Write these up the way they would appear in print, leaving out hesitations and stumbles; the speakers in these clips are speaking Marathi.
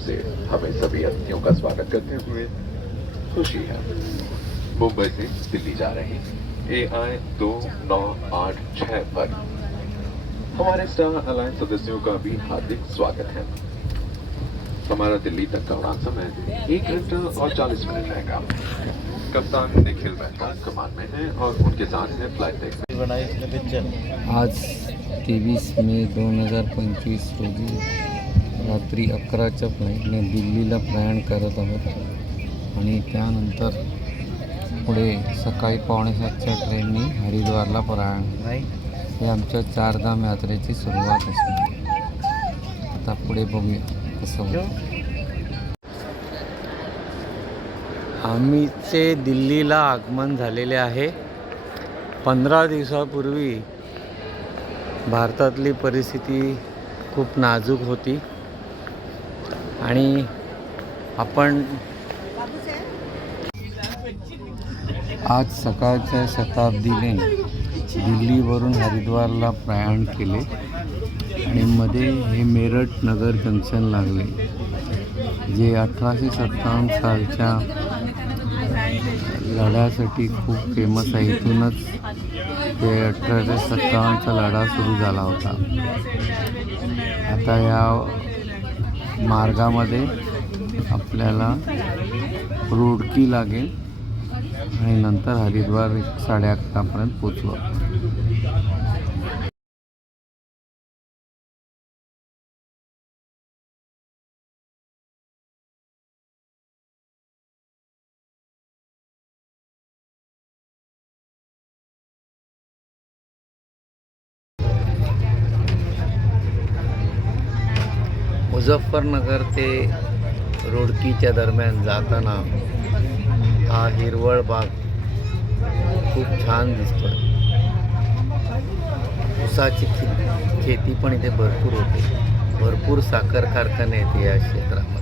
से हमें सभी अतिथियों का स्वागत करते हुए खुशी है। मुंबई से दिल्ली जा रही AI 2986 पर हमारे स्टार अलायंस सदस्यों का भी हार्दिक स्वागत है। हमारा दिल्ली तक का उड़ान समय 1 घंटा और 40 मिनट रहेगा। कप्तान निखिल मेहता कमान में हैं और उनके साथ हैं फ्लाइट डेक। आज 23 मे 2025 रोजी रात्री 11च्या फ्लाईटने दिल्लीला प्रयाण करत आहोत आणि त्यानंतर पुढे सकाळी 6:45च्या ट्रेननी हरिद्वारला प्रयाण. हे आमच्या चारधाम यात्रेची सुरुवात असते. आता पुढे बघूया कसं होतं. आम्हीचे दिल्लीला आगमन झालेले आहे. 15 दिवसापूर्वी भारतातली परिस्थिती खूप नाजूक होती आणि आपण आज सकाळच्या शताब्दीने दिल्लीवरून हरिद्वारला प्रयाण केले आणि मध्ये हे मेरठ नगर जंक्शन लागले, जे 1857 सालच्या लढ्यासाठी खूप फेमस आहे. इथूनच ते 1857चा लढा सुरू झाला होता. आता या मार्गामध्ये आपल्याला रुडकी लागेल आणि नंतर हरिद्वार 11:30पर्यंत पोचू. मुझफ्फरनगर ते रुडकीच्या दरम्यान जाताना हा हिरवळ बाग खूप छान दिसतो. ऊसाची खेती पण इथे भरपूर होते. भरपूर साखर कारखाने आहेत या क्षेत्रामध्ये.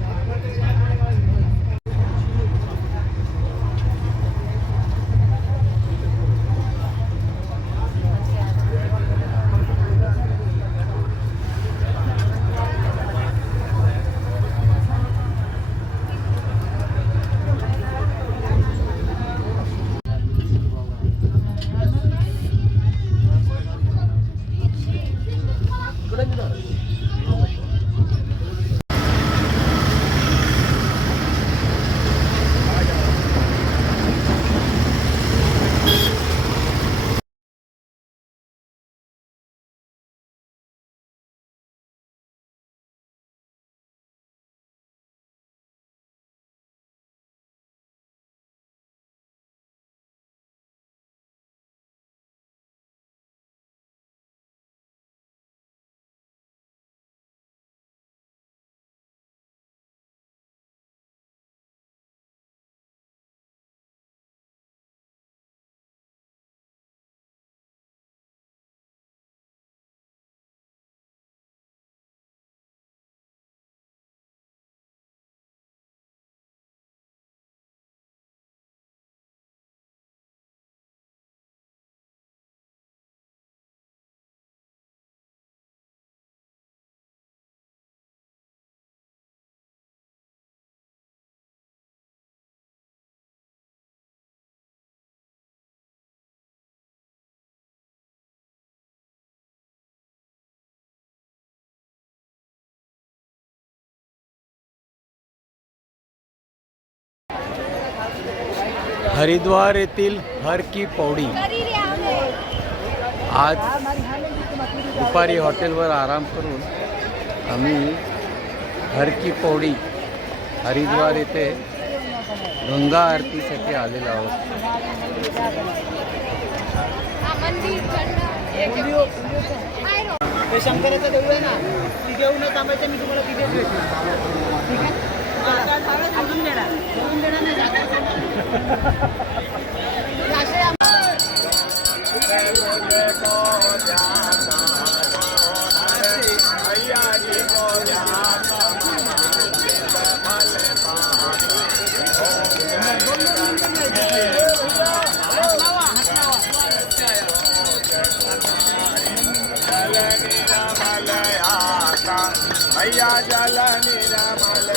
हरिद्वार येथील हर की पौडी. आज दुपारी हॉटेलवर आराम करून आम्ही हर की पौडी हरिद्वार येथे गंगा आरतीसाठी आलेलो आहोत. शंकराचं देऊळ आहे ना, ती घेऊन थांबायचं. मी तुम्हाला तिथे भेटेल. ठीक आहे, सोडून देणार नाही. जल निरमल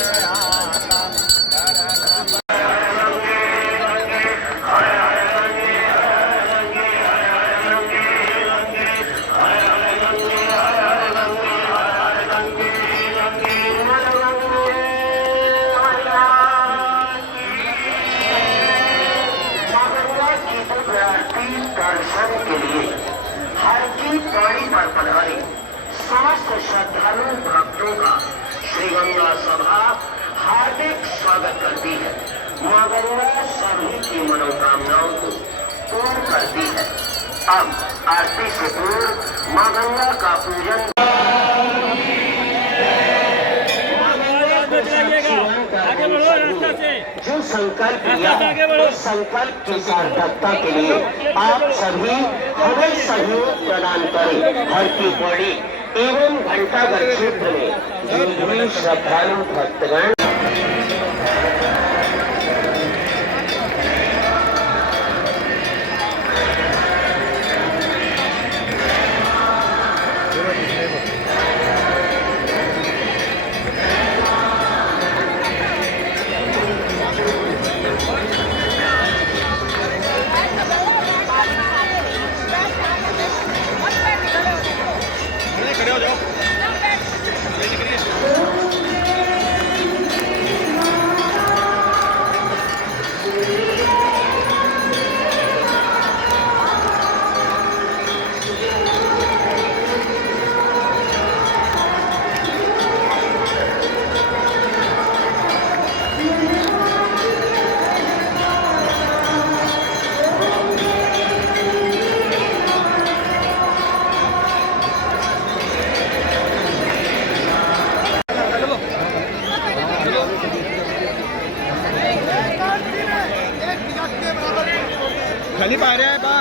माँ गंगा सभी की मनोकामनाओं को पूर्ण करती है। अब आरती से पूर्व माँ गंगा का पूजन जो संकल्प लिया उस संकल्प की सार्थकता के लिए आप सभी हमें सहयोग प्रदान करें। हर की पौड़ी एवं घंटाघर क्षेत्र में श्रद्धालु भक्तगण खाली पायऱ्या आहे बा.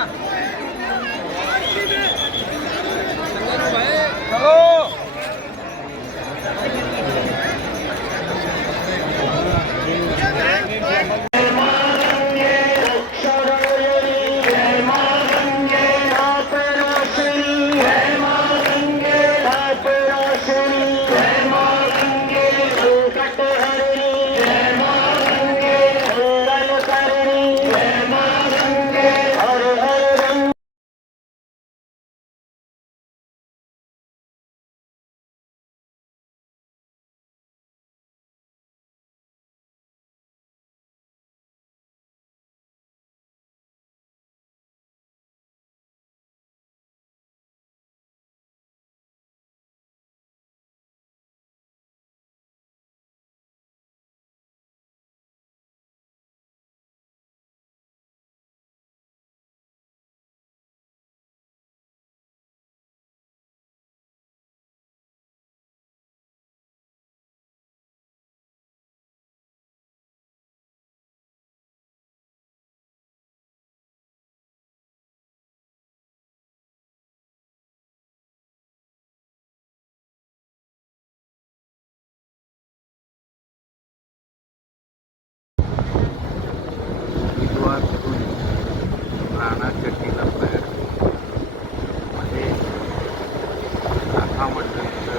राणाचट्टीला प्रयाण म्हणजे नाथा मंडळीचं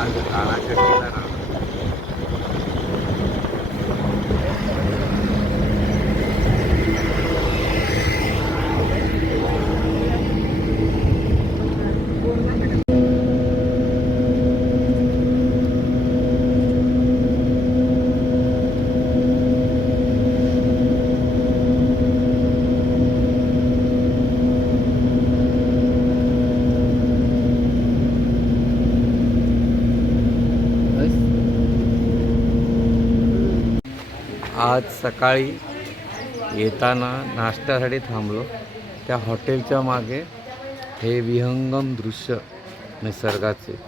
आज राणाचट्टीला राहणार. आज सकाळी येताना नाश्त्यासाठी थांबलो. त्या हॉटेलच्या मागे हे विहंगम दृश्य निसर्गाचे.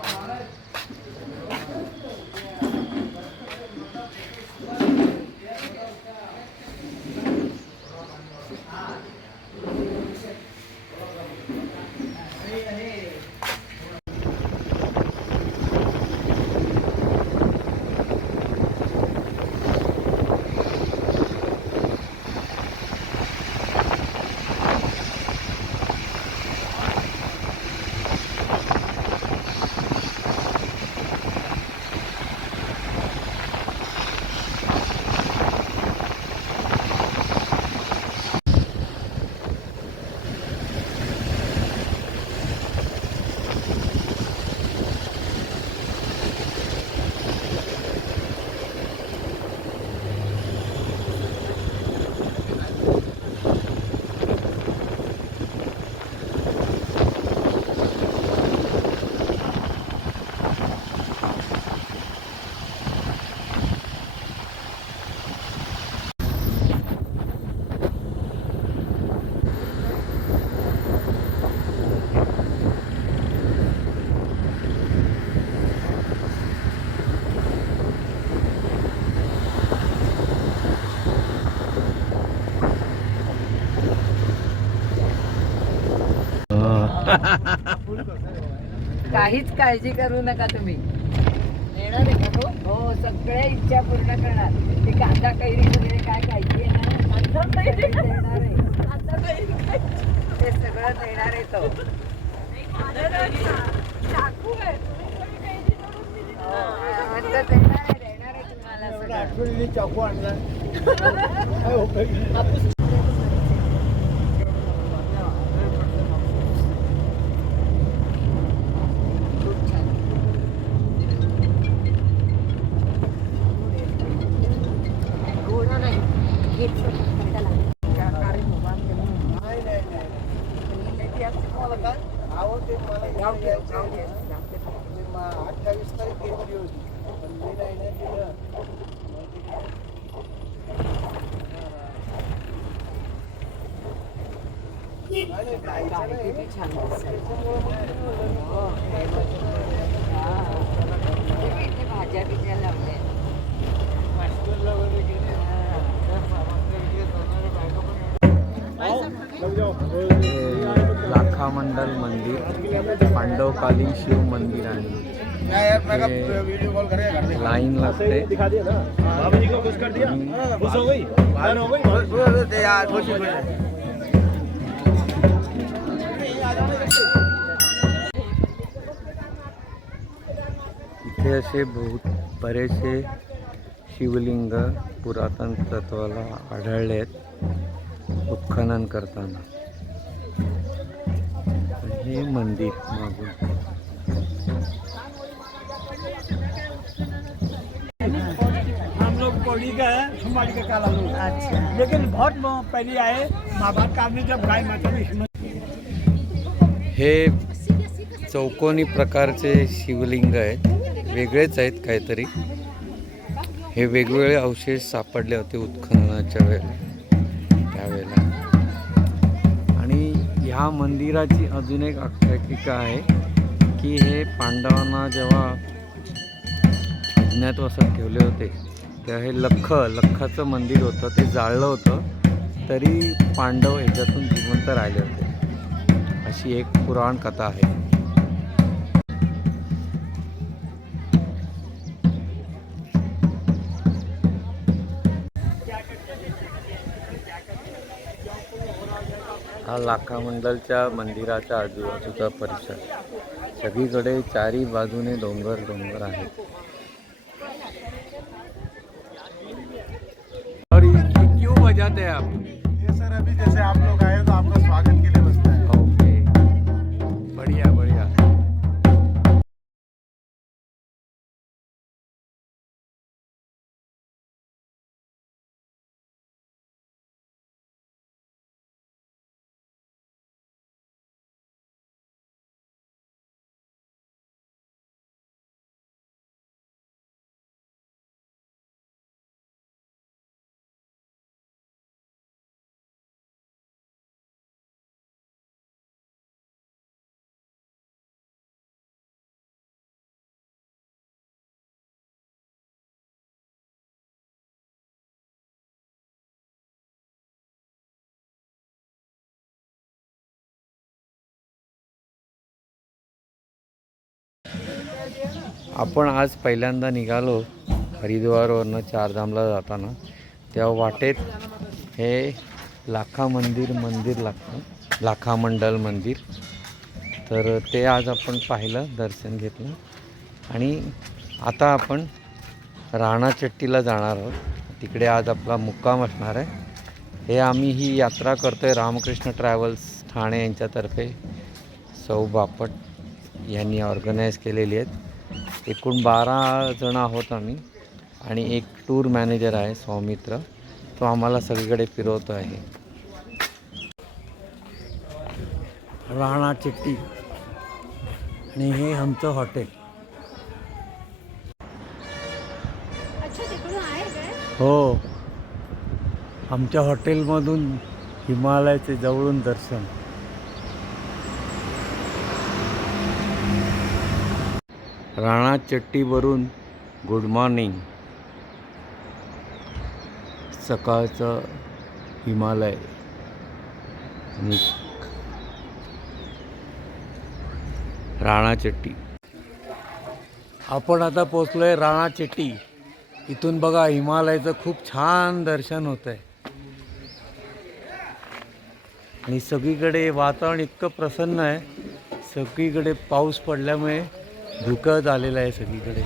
काहीच काळजी करू नका तुम्ही. येणार आहे का तो? हो, सगळ्या इच्छा पूर्ण करणार. ते कांदा कैरी वगैरे काय खायची आहे ना, देणार आहे. ते सगळं देणार आहे तो. देणार आहे तुम्हाला सगळं. चाकू आणला आवडते मला 28 तारीख केली होती पण मी नाही ना केलं. किती छान भाज्या बिज्या लावल्या. लाखा मंडल मंदिर पांडवकालीन शिव मंदिर आहे. लाईन लागते. इथे असे बरेचसे शिवलिंग पुरातन तत्वाला आढळले आहेत उत्खनन करताना. हे मंदिर मागून हम लोग पौड़ी का है, समाज के काला लोग. अच्छा. लेकिन बहुत पहले आए महाभारत काल में जब गाय माता ने हे चौकोनी प्रकारचे शिवलिंग आहेत. वेगळेच आहेत काहीतरी. हे वेगवेगळे अवशेष सापडले होते उत्खननाच्या त्यावेळेला. आणि ह्या मंदिराची अजून एक आख्यायिका आहे की हे पांडवांना जेव्हा अज्ञातवासात ठेवले होते तेव्हा हे लख्खाचं मंदिर होतं, ते जाळलं होतं तरी पांडव ह्याच्यातून जिवंत राहिले होते, अशी एक पुराण कथा आहे. हा लाखा मंडलच्या मंदिराच्या आजूबाजूचा परिसर. सगळीकडे चारी बाजूने डोंगर आहेत. और क्यों बजाते हैं आप? ये सर अभी जैसे आप लोग आए तो आपका स्वागत के लिए बजता है. ओके, बढ़िया बढ़िया. आपण आज पहिल्यांदा निघालो हरिद्वारवरनं चारधामला जाताना. तेव्हा वाटेत हे लाखा मंदिर लागतं, लाखा मंडल मंदिर. तर ते आज आपण पाहिलं, दर्शन घेतलं. आणि आता आपण राणाचट्टीला जाणार आहोत. तिकडे आज आपला मुक्काम असणार आहे. हे आम्ही ही यात्रा करतो आहे रामकृष्ण ट्रॅव्हल्स ठाणे यांच्यातर्फे. सौ बापट यांनी ऑर्गनाईज केलेली आहेत. एकूण 12 जण आहोत आम्ही आणि एक टूर मॅनेजर आहे सौमित्र, तो आम्हाला सगळीकडे फिरवतो आहे. राणाचट्टी आणि हे आमचं हॉटेल. हो, आमच्या हॉटेलमधून हिमालयाचे जवळून दर्शन. राणाचट्टीवरून गुड मॉर्निंग. सकाळचं हिमालय आणि राणाचेट्टी. आपण आता पोचलोय राणाचेट्टी. इथून बघा हिमालयाचं खूप छान दर्शन होत आहे आणि सगळीकडे वातावरण इतकं प्रसन्न आहे. सगळीकडे पाऊस पडल्यामुळे धुकं झालेलं आहे सगळीकडे.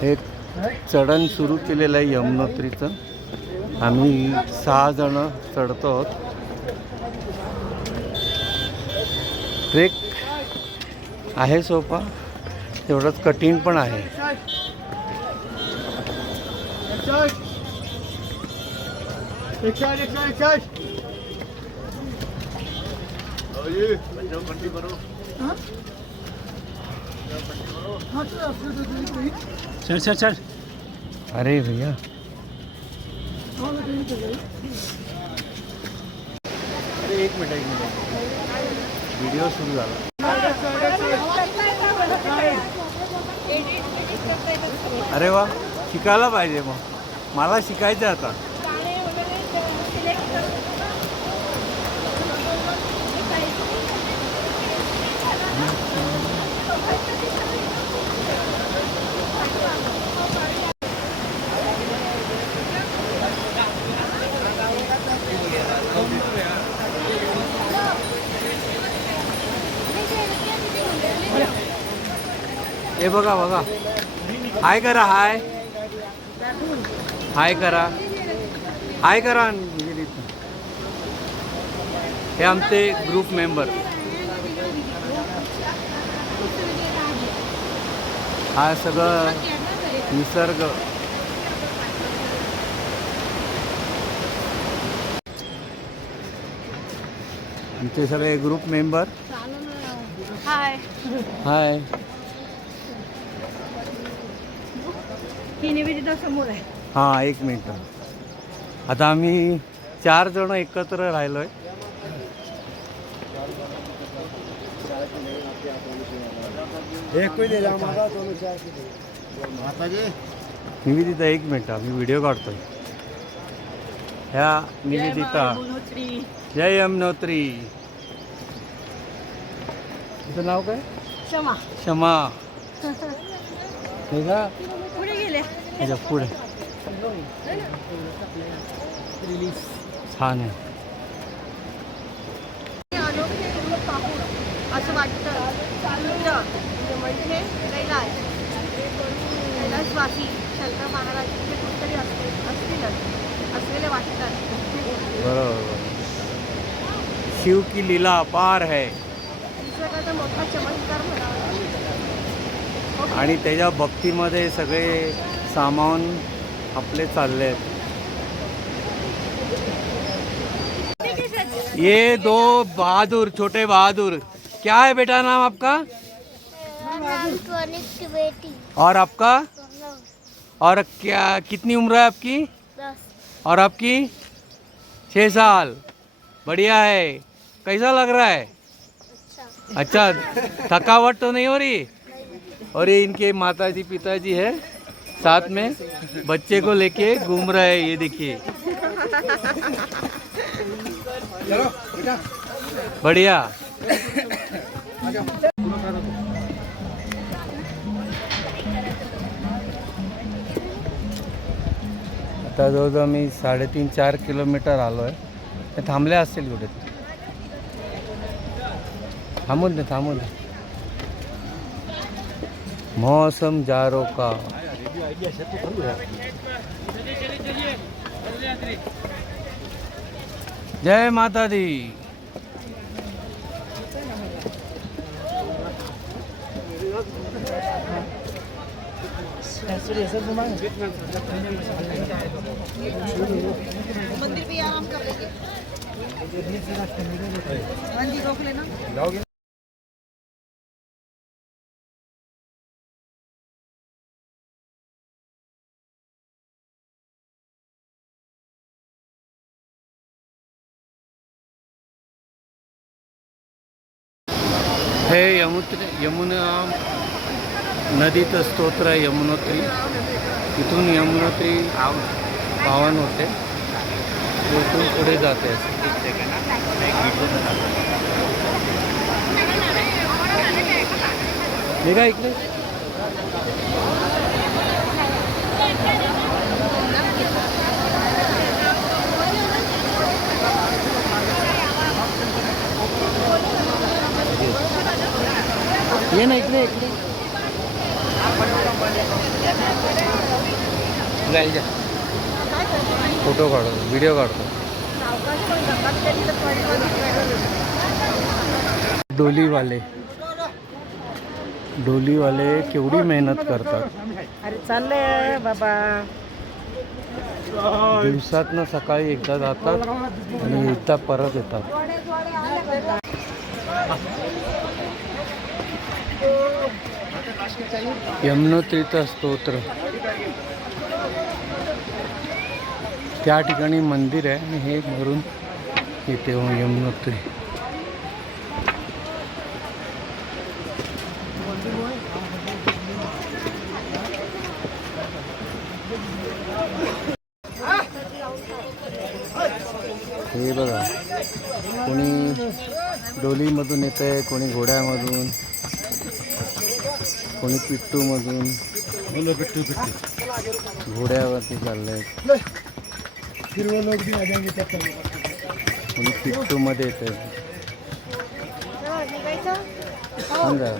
हे चढण सुरू केलेलं आहे यमुनोत्रीचं. आम्ही 6 जण चढतो आहोत. ट्रेक आहे सोपा, तेवढंच कठीण पण आहे. चल चल चल. अरे भैया अरे एक मिनिट व्हिडिओ सुरू झाला. अरे वा, शिकायला पाहिजे. मग मला शिकायचं आता. हे बघा बघा, हाय करा, हाय हाय करा, हाय करा. हे आमचे ग्रुप मेंबर. हा सगळं निसर्ग. आमचे सगळे ग्रुप मेंबर. हाय. हाय. ही निवेदिता समोर आहे. हां, एक मिनिट. आता आम्ही 4 जण एकत्र राहिलो आहे. निवेदिता एक मिनिट, आम्ही व्हिडिओ काढतोय. ह्या निवेदिता. जय यमुनोत्री. तुझं नाव काय? क्षमा. क्षमा. हे का पुढे गेले. त्याच्या पुढे छान आहे. अनोखे रूप पाहून असं वाटतं म्हणजे कैलासवासी शंकर महाराज इथे कुठेतरी असतीलच असलेले वाटतात. बरोबर. शिव की लीला अपार है. निसर्गाचा मोठा चमत्कार म्हणावा. आणि त्याच्या भक्तीमध्ये सगळे सामावून आपले चालले आहेत. ये 2 बहादुर, छोटे बहादुर. क्या है बेटा नाम आपका? बेटी. और आपका? और क्या, कितनी उम्र है आपकी? 10. और आपकी? 6 साल. बढ़िया है. कैसा लग रहा है? अच्छा. थकावट तो नहीं हो रही? और ये इनके माताजी पिताजी है साथ में, बच्चे को लेके घूम रहे हैं. ये देखिए, बढ़िया. आता जवळजवळ मी 3.5-4 किलोमीटर आलो आहे. ते थांबले असतील कुठे. थांबून दे. मौसम जारो का. जय माता दी. मंदिर पे आराम कर लेंगे हाँ जी रोक लेना हे यमुना नदीचं स्तोत्र आहे यमुनोत्री. इथून यमुनोत्री पावन होते, इथून पुढे जाते. निघा इकडे. ये ना इकडे फोटो काढतो, व्हिडिओ काढतो. डोलीवाले केवढी मेहनत करतात. अरे चाललंय बाबा. दिवसातनं सकाळी एकदा जातात आणि एकदा परत येतात. यमुनोत्रीचं स्तोत्र. त्या ठिकाणी मंदिर आहे आणि हे भरून इथे यमुनोत्री. हे बघा, कोणी डोलीमधून येत आहे, कोणी घोड्यामधून, कोणी पिट्टूमधून. घोड्यावरती चाललंय, कोणी पिट्टूमध्ये येत आहे. सांगा.